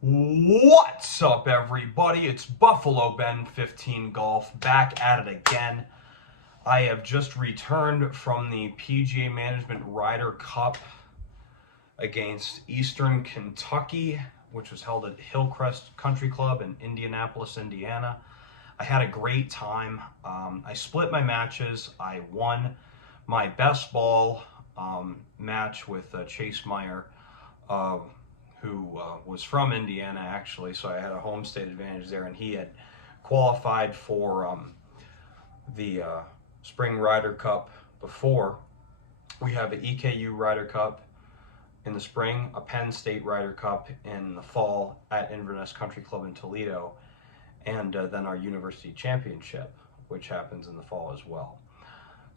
What's up, everybody? It's Buffalo Ben 15 Golf back at it again. I have just returned from the PGA Management Ryder Cup against Eastern Kentucky, which was held at Hillcrest Country Club in Indianapolis, Indiana. I had a great time. I split my matches. I won my best ball match with Chase Meyer, who was from Indiana, actually, so I had a home state advantage there, and he had qualified for the Spring Ryder Cup before. We have an EKU Ryder Cup in the spring, a Penn State Ryder Cup in the fall at Inverness Country Club in Toledo, and then our University Championship, which happens in the fall as well.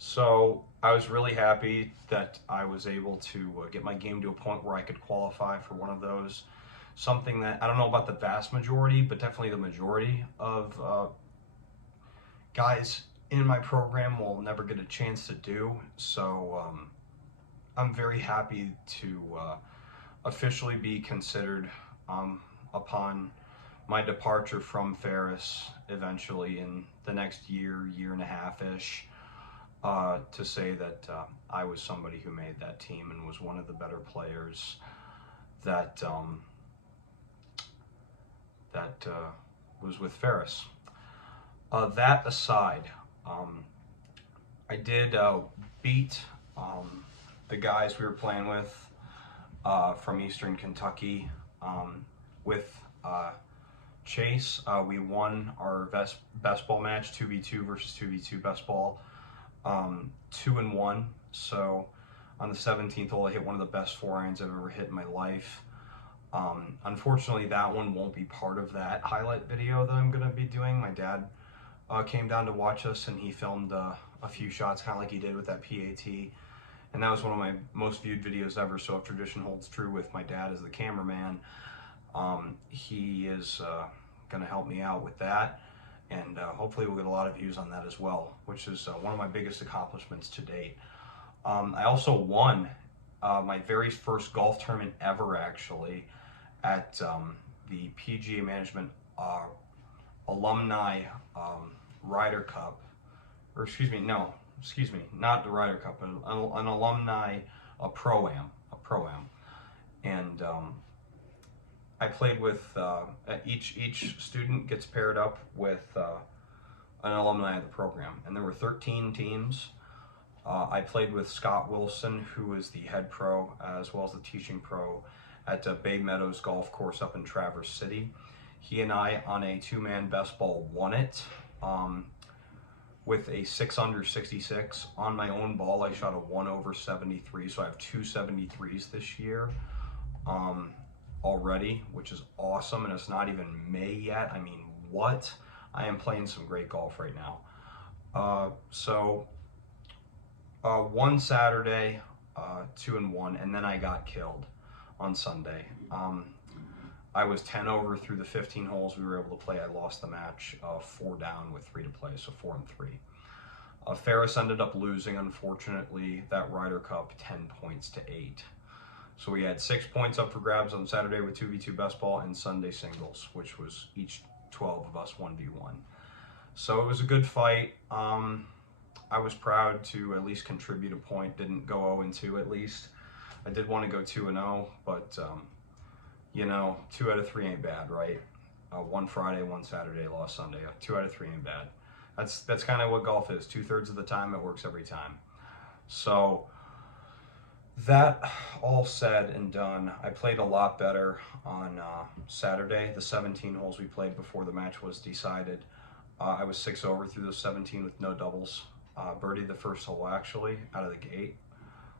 So I was really happy that I was able to get my game to a point where I could qualify for one of those. Something that I don't know about the vast majority, but definitely the majority of guys in my program will never get a chance to do. So I'm very happy to officially be considered upon my departure from Ferris eventually in the next year and a half-ish. To say that I was somebody who made that team and was one of the better players that was with Ferris. That aside, I did beat the guys we were playing with from Eastern Kentucky with Chase. We won our best ball match, 2v2 versus 2v2 best ball. 2-1. So on the 17th hole, I hit one of the best 4-irons I've ever hit in my life. Unfortunately, that one won't be part of that highlight video that I'm going to be doing. My dad came down to watch us, and he filmed a few shots, kind of like he did with that PAT. And that was one of my most viewed videos ever. So if tradition holds true with my dad as the cameraman, he is going to help me out with that. And hopefully we'll get a lot of views on that as well, which is one of my biggest accomplishments to date. I also won my very first golf tournament ever, actually, at the PGA Management Alumni Ryder Cup. Or not the Ryder Cup, but an alumni Pro-Am. And I played with each student gets paired up with an alumni of the program, and there were 13 teams. I played with Scott Wilson, who is the head pro as well as the teaching pro at Bay Meadows Golf Course up in Traverse City. He and I, on a two-man best ball, won it with a 6 under 66. On my own ball, I shot a 1 over 73, so I have 2 73s this year. Already, which is awesome, and it's not even May yet. I mean, what? I am playing some great golf right now. One Saturday, 2-1, and then I got killed on Sunday. I was 10 over through the 15 holes we were able to play. I lost the match 4 down with 3 to play, so 4-3. Ferris ended up losing, unfortunately, that Ryder Cup 10 points to 8. So we had 6 points up for grabs on Saturday with 2v2 best ball and Sunday singles, which was each 12 of us 1v1. So it was a good fight. I was proud to at least contribute a point. Didn't go 0-2 at least. I did want to go 2-0, but 2 out of 3 ain't bad, right? 1 Friday, 1 Saturday, lost Sunday. 2 out of 3 ain't bad. That's kind of what golf is. 2/3 of the time, it works every time. So that all said and done, I played a lot better on Saturday. The 17 holes we played before the match was decided, I was 6 over through the 17 with no doubles. Birdied the first hole, actually, out of the gate.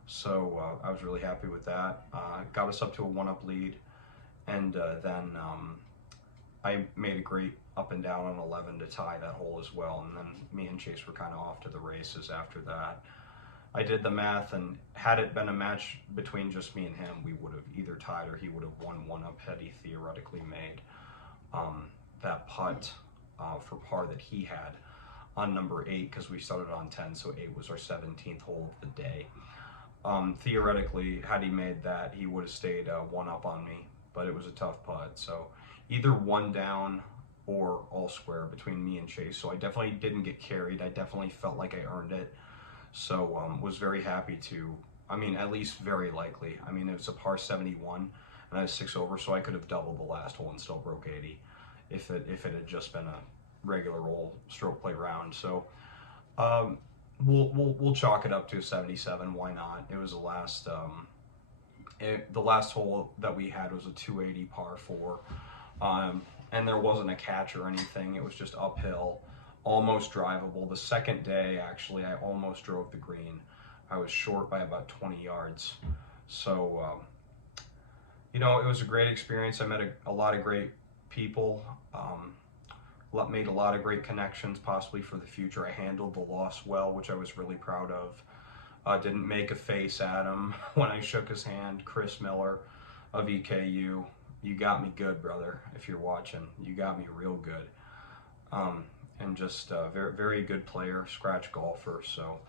So I was really happy with that. Got us up to a 1-up lead. And then I made a great up and down on 11 to tie that hole as well. And then me and Chase were kind of off to the races after that. I did the math, and had it been a match between just me and him, we would have either tied or he would have won 1-up had he theoretically made that putt for par that he had on number 8, because we started on 10, so 8 was our 17th hole of the day. Theoretically, had he made that, he would have stayed 1-up on me but it was a tough putt. So either one down or all square between me and Chase. So I definitely didn't get carried. I definitely felt like I earned it. So was very happy to, I mean, at least very likely. I mean, it was a par 71 and I was 6 over, so I could have doubled the last hole and still broke 80 if it had just been a regular old stroke play round. So we'll chalk it up to a 77. Why not? It was the last hole that we had was a 280 par 4, and there wasn't a catch or anything. It was just uphill, almost drivable. The second day, actually, I almost drove the green. I was short by about 20 yards. So, you know, it was a great experience. I met a lot of great people, made a lot of great connections, possibly for the future. I handled the loss well, which I was really proud of. Didn't make a face at him when I shook his hand. Chris Miller of EKU, you got me good, brother. If you're watching, you got me real good. And just a very, very good player, scratch golfer. So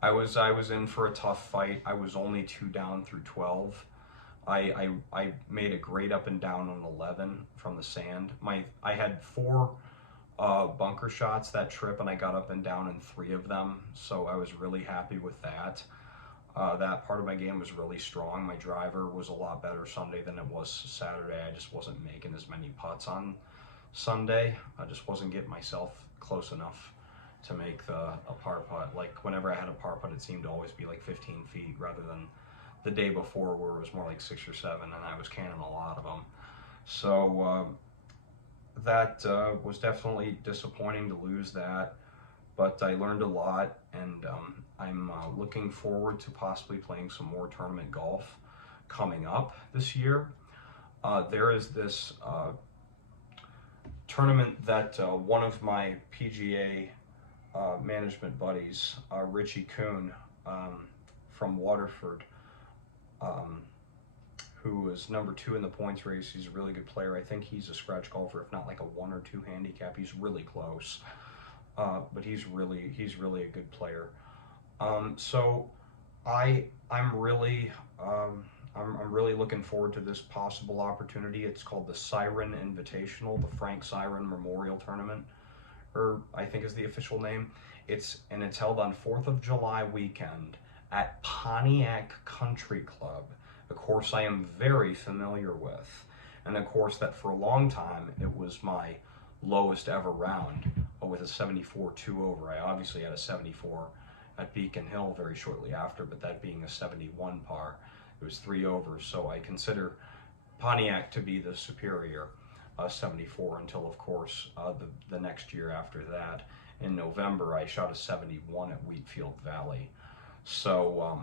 I was in for a tough fight. I was only 2 down through 12. I made a great up and down on 11 from the sand. I had 4 bunker shots that trip, and I got up and down in 3 of them, so I was really happy with that. That part of my game was really strong. My driver was a lot better Sunday than it was Saturday. I just wasn't making as many putts on Sunday. I just wasn't getting myself close enough to make a par putt. Like, whenever I had a par putt, it seemed to always be like 15 feet rather than the day before where it was more like 6 or 7, and I was canning a lot of them. So that was definitely disappointing to lose that, but I learned a lot, and I'm looking forward to possibly playing some more tournament golf coming up this year. There is this tournament that one of my PGA management buddies, Richie Kuhn from Waterford, who was number 2 in the points race. He's a really good player. I think he's a scratch golfer, if not like a 1 or 2 handicap. He's really close, but he's really a good player. So I'm really looking forward to this possible opportunity. It's called the Siren Invitational, the Frank Siren Memorial Tournament, or I think is the official name. It's held on 4th of July weekend at Pontiac Country Club, a course I am very familiar with, and a course that for a long time it was my lowest ever round, with a 74 2 over. I obviously had a 74 at Beacon Hill very shortly after, but that being a 71 par, it was 3 overs. So I consider Pontiac to be the superior 74 until, of course, the next year after that, in November, I shot a 71 at Wheatfield Valley. So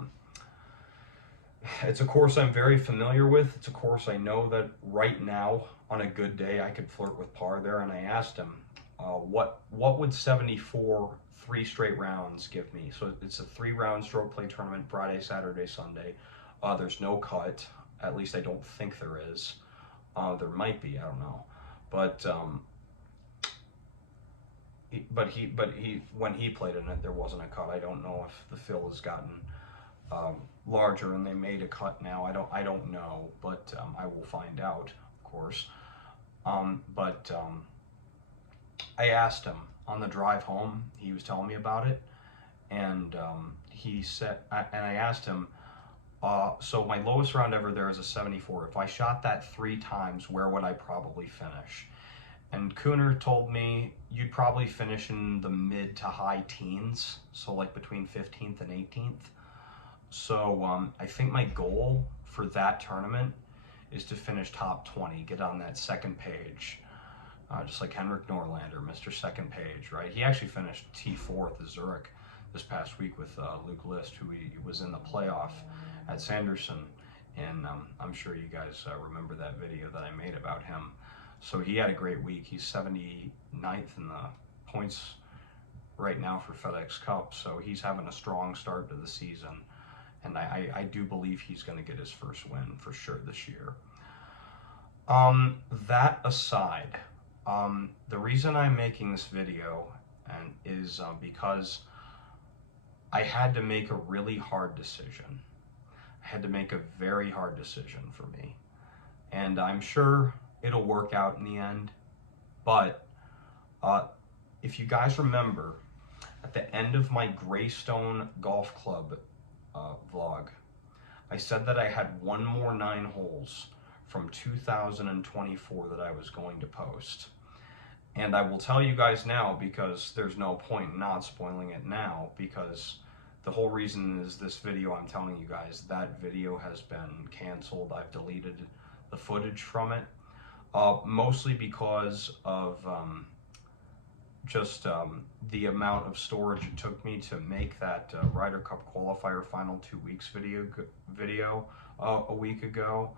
it's a course I'm very familiar with. It's a course I know that right now, on a good day, I could flirt with par there. And I asked him, what would 74 3 straight rounds give me? So it's a 3-round stroke play tournament, Friday, Saturday, Sunday. There's no cut. At least I don't think there is. There might be, I don't know. But when he played in it, there wasn't a cut. I don't know if the fill has gotten larger and they made a cut now. I don't know, but I will find out, of course. I asked him on the drive home. He was telling me about it, and he said, and I asked him, so my lowest round ever there is a 74. If I shot that 3 times, where would I probably finish? And Cooner told me you'd probably finish in the mid to high teens, so like between 15th and 18th. So I think my goal for that tournament is to finish top 20, get on that second page, just like Henrik Norlander, Mr. Second Page, right? He actually finished T4 at Zurich this past week with Luke List, who he was in the playoff at Sanderson, and I'm sure you guys remember that video that I made about him. So he had a great week. He's 79th in the points right now for FedEx Cup, so he's having a strong start to the season, and I do believe he's going to get his first win for sure this year. That aside, the reason I'm making this video is because I had to make a really hard decision. I had to make a very hard decision for me. and I'm sure it'll work out in the end. But if you guys remember, at the end of my Greystone Golf Club vlog, I said that I had one more 9 holes from 2024 that I was going to post. And I will tell you guys now, because there's no point in not spoiling it now, because the whole reason is this video, I'm telling you guys, that video has been canceled. I've deleted the footage from it, mostly because of the amount of storage it took me to make that Ryder Cup qualifier final 2 weeks video a week ago.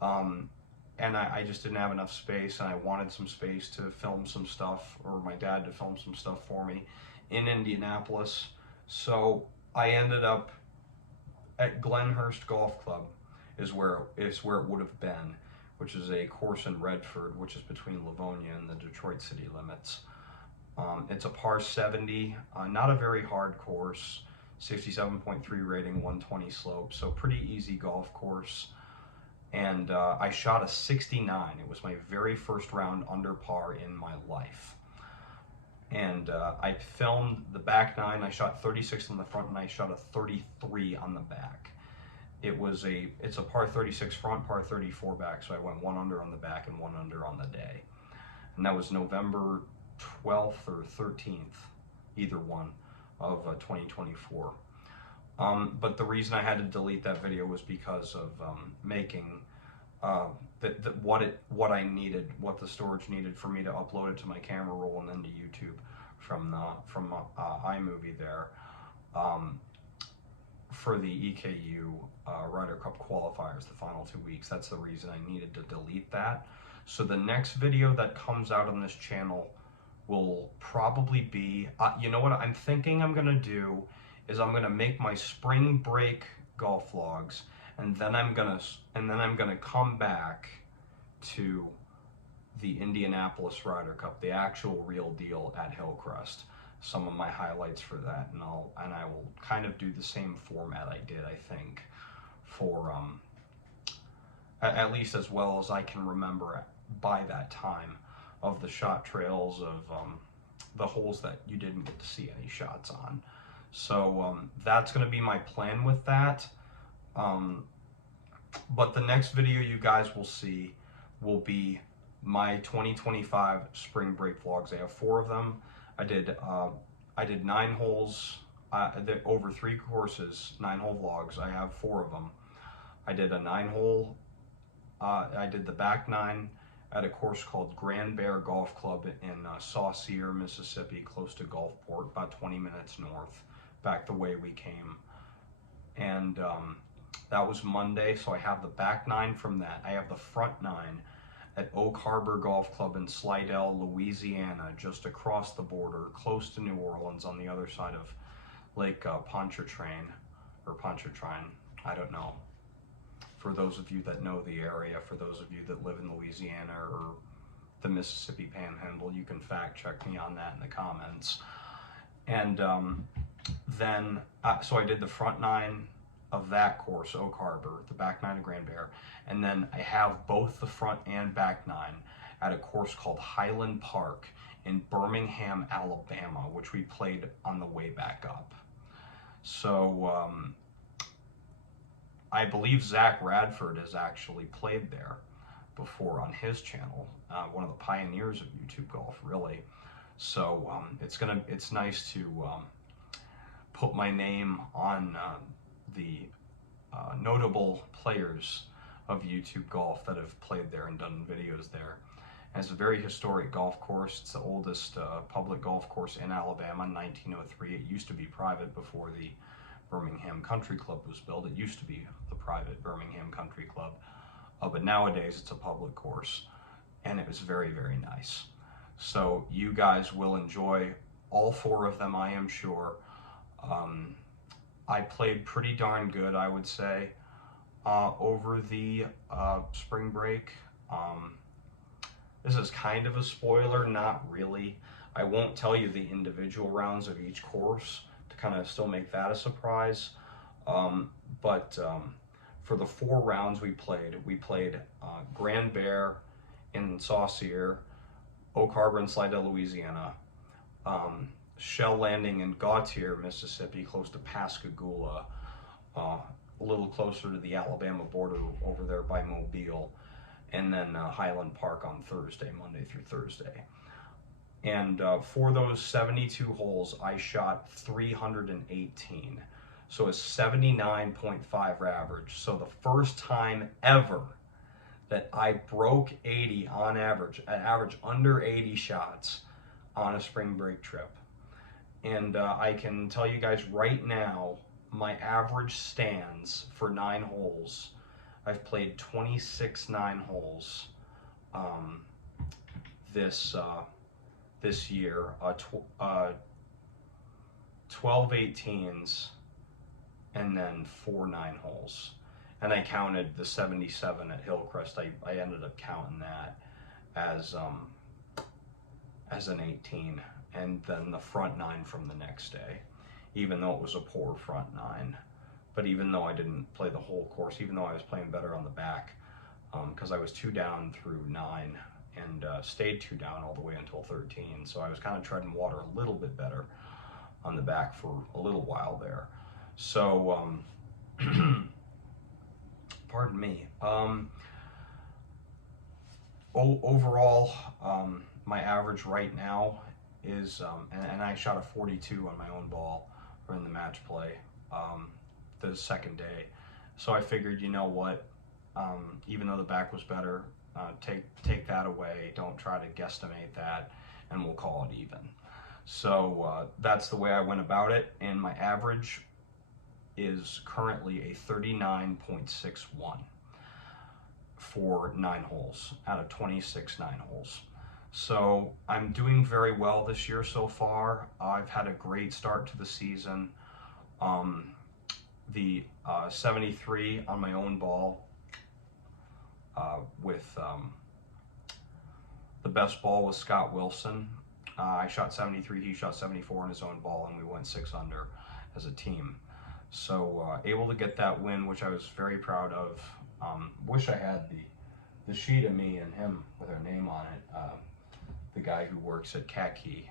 And I just didn't have enough space, and I wanted some space to film some stuff, or my dad to film some stuff for me in Indianapolis. So I ended up at Glenhurst Golf Club is where it would have been, which is a course in Redford, which is between Livonia and the Detroit city limits. It's a par 70, not a very hard course, 67.3 rating, 120 slope, so pretty easy golf course. And I shot a 69. It was my very first round under par in my life. And I filmed the back 9. I shot 36 on the front, and I shot a 33 on the back. It's a par 36 front, par 34 back, so I went 1 under on the back and 1 under on the day. And that was November 12th or 13th, either one, of 2024. But the reason I had to delete that video was because of making what I needed, what the storage needed for me to upload it to my camera roll and then to YouTube from iMovie there, for the EKU Ryder Cup qualifiers, the final 2 weeks. That's the reason I needed to delete that. So the next video that comes out on this channel will probably be, you know what I'm thinking I'm gonna do is I'm gonna make my spring break golf vlogs, and then I'm gonna come back to the Indianapolis Ryder Cup, the actual real deal at Hillcrest. Some of my highlights for that, and I will kind of do the same format I did, I think, for at least as well as I can remember by that time, of the shot trails of the holes that you didn't get to see any shots on. So that's going to be my plan with that. But the next video you guys will see will be my 2025 spring break vlogs. I have 4 of them. I did 9 holes over 3 courses, 9-hole vlogs. I have 4 of them. I did a 9-hole. I did the back 9 at a course called Grand Bear Golf Club in Saucier, Mississippi, close to Gulfport, about 20 minutes north, back the way we came. And that was Monday, so I have the back 9 from that. I have the front 9 at Oak Harbor Golf Club in Slidell, Louisiana, just across the border, close to New Orleans, on the other side of Lake Pontchartrain, I don't know. For those of you that know the area, for those of you that live in Louisiana or the Mississippi Panhandle, you can fact check me on that in the comments. And then, so I did the front 9 of that course, Oak Harbor, the back 9 of Grand Bear, and then I have both the front and back 9 at a course called Highland Park in Birmingham, Alabama, which we played on the way back up. So I believe Zach Radford has actually played there before on his channel, one of the pioneers of YouTube golf, really. So it's nice to put my name on the notable players of YouTube golf that have played there and done videos there. And it's a very historic golf course. It's the oldest public golf course in Alabama, 1903. It used to be private before the Birmingham Country Club was built. It used to be the private Birmingham Country Club, but nowadays it's a public course, and it was very, very nice. So you guys will enjoy all 4 of them, I am sure. I played pretty darn good, I would say, over the spring break. This is kind of a spoiler, not really. I won't tell you the individual rounds of each course to kind of still make that a surprise. But For the 4 rounds we played Grand Bear in Saucier, Oak Harbor and Slidell, Louisiana, Shell Landing in Gautier, Mississippi, close to Pascagoula, a little closer to the Alabama border over there by Mobile, and then Highland Park on Thursday, Monday through Thursday. And for those 72 holes, I shot 318. So a 79.5 average. So the first time ever that I broke 80 on average, an average under 80 shots on a spring break trip. And I can tell you guys right now, my average stands for 9 holes. I've played 26 9 holes this year, 12 18s, and then 4 9 holes. And I counted the 77 at Hillcrest. I ended up counting that as an 18, and then the front 9 from the next day, even though it was a poor front 9. But even though I didn't play the whole course, even though I was playing better on the back, because I was 2 down through 9 and stayed 2 down all the way until 13. So I was kind of treading water a little bit better on the back for a little while there. So, pardon me. Overall, my average right now is, and I shot a 42 on my own ball or in the match play the second day. So I figured, you know what, even though the back was better, take that away. Don't try to guesstimate that, and we'll call it even. So that's the way I went about it, and my average is currently a 39.61 for 9 holes out of 26 9 holes. So I'm doing very well this year so far. I've had a great start to the season. The 73 on my own ball with the best ball was Scott Wilson. I shot 73, he shot 74 on his own ball, and we went 6 under as a team. So able to get that win, which I was very proud of. Wish I had the sheet of me and him with our name on it. The guy who works at EKU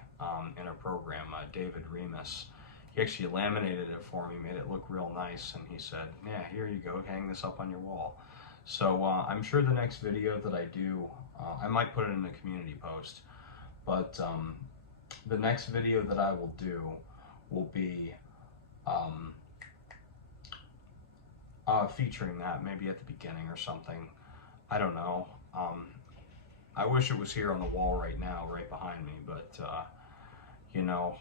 in our program, David Remus. He actually laminated it for me, made it look real nice, and he said, yeah, here you go, hang this up on your wall. So I'm sure the next video that I do, I might put it in the community post, but the next video that I will do will be featuring that, maybe at the beginning or something. I don't know. I wish it was here on the wall right now, right behind me, but you know,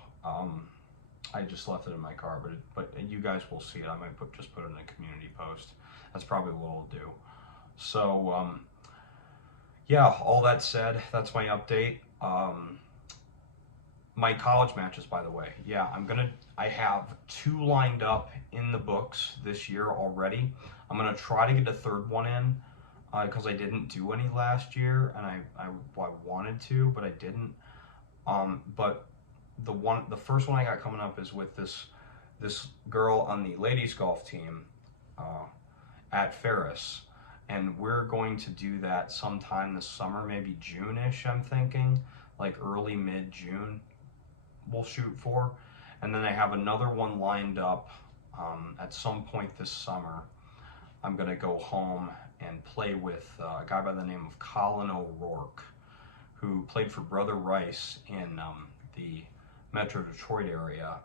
I just left it in my car, but you guys will see it. I might just put it in a community post. That's probably what we'll do. So yeah, all that said, that's my update. My college matches, by the way, yeah, I have 2 lined up in the books this year already. I'm gonna try to get a 3rd one in, because I didn't do any last year, and I wanted to, but I didn't. But the first one I got coming up is with this girl on the ladies golf team at Ferris, and we're going to do that sometime this summer, maybe June-ish, I'm thinking, like early mid-June we'll shoot for. And then I have another one lined up at some point this summer. I'm gonna go home and play with a guy by the name of Colin O'Rourke, who played for Brother Rice in the Metro Detroit area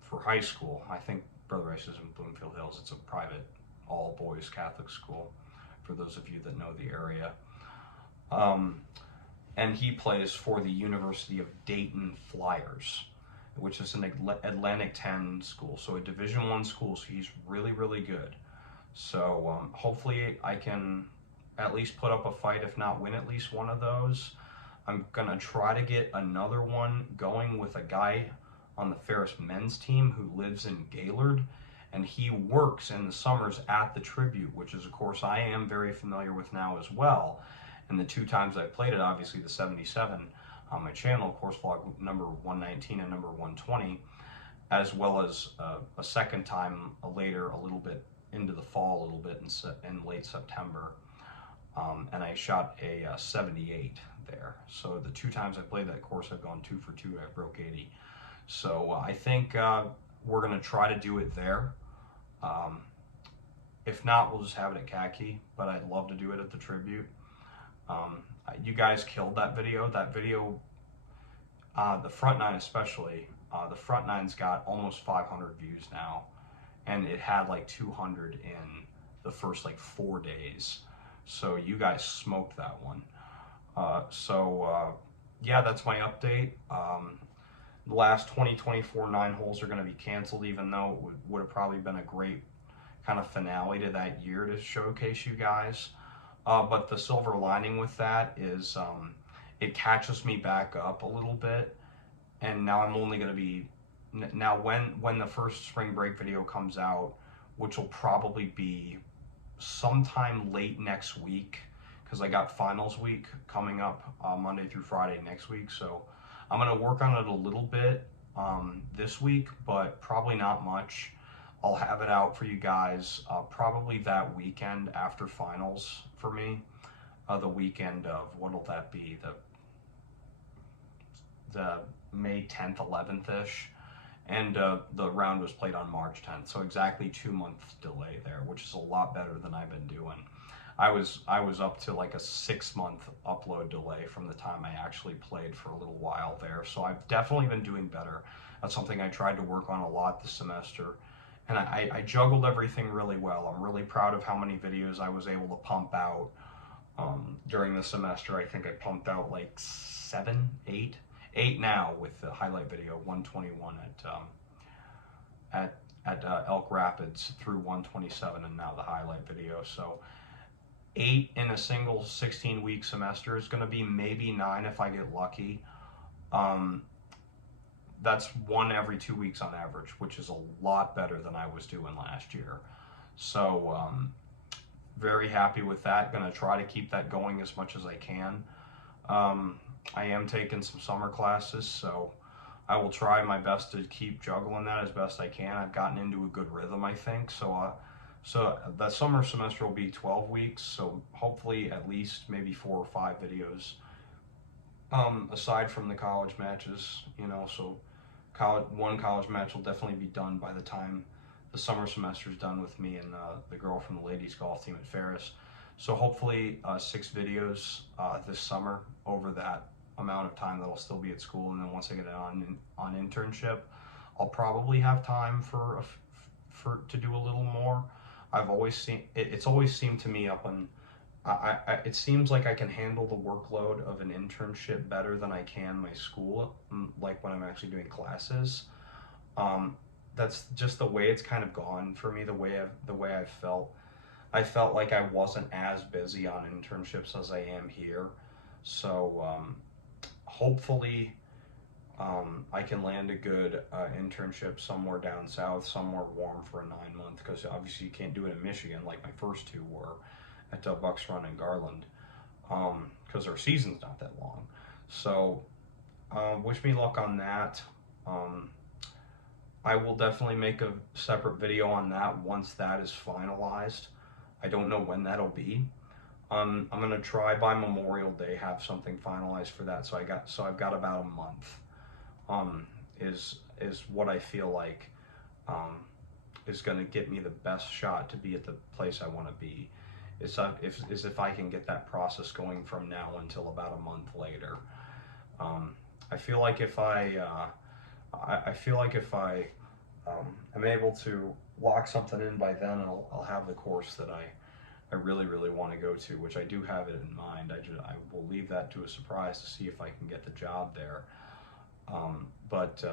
for high school. I think Brother Rice is in Bloomfield Hills. It's a private all-boys Catholic school, for those of you that know the area. And he plays for the University of Dayton Flyers, which is an Atlantic 10 school, so a Division I school, so he's really, really good. So hopefully I can at least put up a fight, if not win at least one of those. I'm gonna try to get another one going with a guy on the Ferris men's team who lives in Gaylord, and he works in the summers at the Tribute, which is a course I am very familiar with now as well. And the 2 times I've played it, obviously the 77 on my channel, course vlog number 119 and number 120, as well as a second time later, a little bit into the fall a little bit in late September, and I shot a 78 there. So the 2 times I played that course, I've gone 2 for 2. I broke 80. So I think we're going to try to do it there. If not, we'll just have it at Khaki, but I'd love to do it at the Tribute. You guys killed that video. That video, the front nine especially, the front nine's got almost 500 views now, and it had like 200 in the first like 4 days. So you guys smoked that one. Yeah, that's my update. The last 2024 9 holes are going to be canceled, even though it would have probably been a great kind of finale to that year to showcase you guys. But the silver lining with that is it catches me back up a little bit, and now I'm only going to be, now when the first spring break video comes out, which will probably be sometime late next week, because I got finals week coming up Monday through Friday next week. So I'm going to work on it a little bit this week, but probably not much. I'll have it out for you guys probably that weekend after finals for me. The weekend of, what'll that be? The May 10th, 11th-ish. And the round was played on March 10th. So exactly 2 months delay there, which is a lot better than I've been doing. I was up to like a 6-month upload delay from the time I actually played for a little while there. So I've definitely been doing better. That's something I tried to work on a lot this semester. And I juggled everything really well. I'm really proud of how many videos I was able to pump out during the semester. I think I pumped out like 7, 8 now with the highlight video, 121 at Elk Rapids through 127, and now the highlight video. So 8 in a single 16-week semester is going to be maybe 9 if I get lucky. That's 1 every 2 weeks on average, which is a lot better than I was doing last year. So very happy with that. Going to try to keep that going as much as I can. I am taking some summer classes, so I will try my best to keep juggling that as best I can. I've gotten into a good rhythm, I think. So that summer semester will be 12 weeks, so hopefully at least maybe 4 or 5 videos. Aside from the college matches, you know, so one college match will definitely be done by the time the summer semester is done with me and the girl from the ladies golf team at Ferris. So hopefully 6 videos this summer over that amount of time that I'll still be at school, and then once I get on internship, I'll probably have time to do a little more. I've always seen it's always seemed to me it seems like I can handle the workload of an internship better than I can my school, like when I'm actually doing classes. That's just the way it's kind of gone for me, the way I've felt. I felt like I wasn't as busy on internships as I am here. So hopefully I can land a good internship somewhere down south, somewhere warm for a 9-month, because obviously you can't do it in Michigan like my first 2 were at Bucks Run and Garland, because our season's not that long. So wish me luck on that. I will definitely make a separate video on that once that is finalized. I don't know when that'll be. I'm gonna try by Memorial Day have something finalized for that. So I've got about a month. Is what I feel like is gonna get me the best shot to be at the place I want to be. Is if I can get that process going from now until about a month later. I feel like if I am able to lock something in by then, I'll have the course that I really, really want to go to, which I do have it in mind. I will leave that to a surprise to see if I can get the job there. But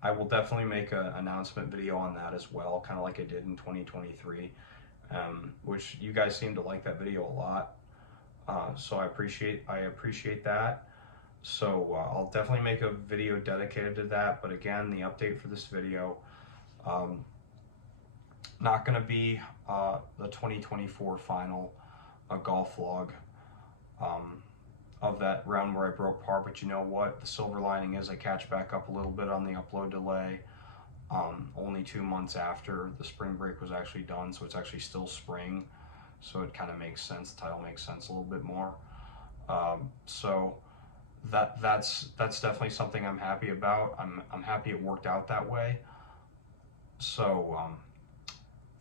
I will definitely make an announcement video on that as well, kind of like I did in 2023, which you guys seem to like that video a lot. So I appreciate that. So I'll definitely make a video dedicated to that. But again, the update for this video, not going to be the 2024 final golf vlog of that round where I broke par, but you know what? The silver lining is I catch back up a little bit on the upload delay. only 2 months after the spring break was actually done, so it's actually still spring, so it kind of makes sense. The title makes sense a little bit more. So that's definitely something I'm happy about. I'm happy it worked out that way. So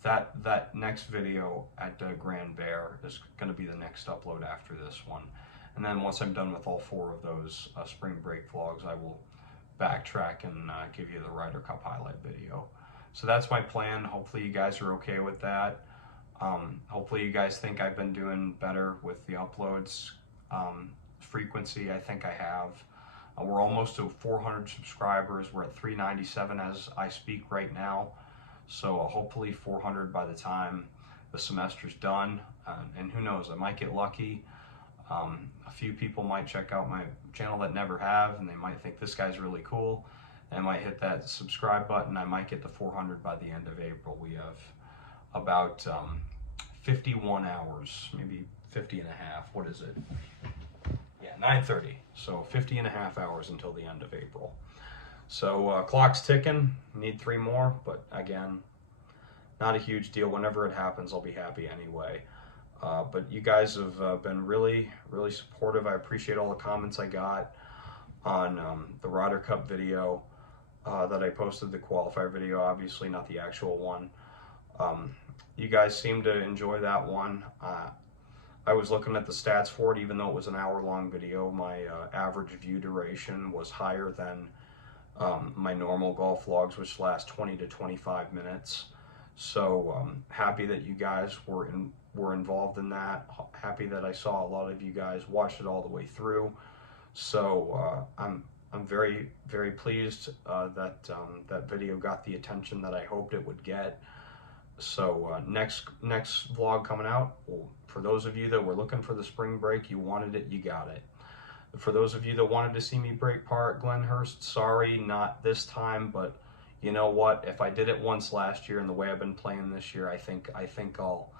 that next video at Grand Bear is going to be the next upload after this one, and then once I'm done with all 4 of those spring break vlogs, I will backtrack and give you the Ryder Cup highlight video. So that's my plan. Hopefully you guys are okay with that. Hopefully you guys think I've been doing better with the uploads frequency. I think I have. We're almost to 400 subscribers. We're at 397 as I speak right now. So hopefully 400 by the time the semester's done. And who knows, I might get lucky. A few people might check out my channel that never have, and they might think this guy's really cool. And might hit that subscribe button. I might get to 400 by the end of April. We have about 51 hours, maybe 50 and a half. What is it? Yeah, 9:30. So 50 and a half hours until the end of April. So clock's ticking. Need 3 more, but again, not a huge deal. Whenever it happens, I'll be happy anyway. But you guys have been really, really supportive. I appreciate all the comments I got on the Ryder Cup video that I posted, the qualifier video, obviously not the actual one. You guys seem to enjoy that one. I was looking at the stats for it. Even though it was an hour-long video, my average view duration was higher than my normal golf vlogs, which last 20 to 25 minutes. So happy that you guys were involved in that. Happy that I saw a lot of you guys watched it all the way through. So I'm very, very pleased that that video got the attention that I hoped it would get. So next vlog coming out, well, for those of you that were looking for the spring break, you wanted it, you got it. For those of you that wanted to see me break par at Glenhurst, sorry, not this time, but you know what? If I did it once last year and the way I've been playing this year, I think I'll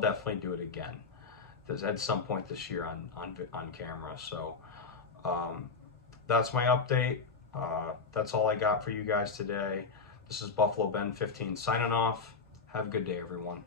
definitely do it again. There's at some point this year on camera. So that's my update. That's all I got for you guys today. This is Buffalo Ben 15 signing off. Have a good day, everyone.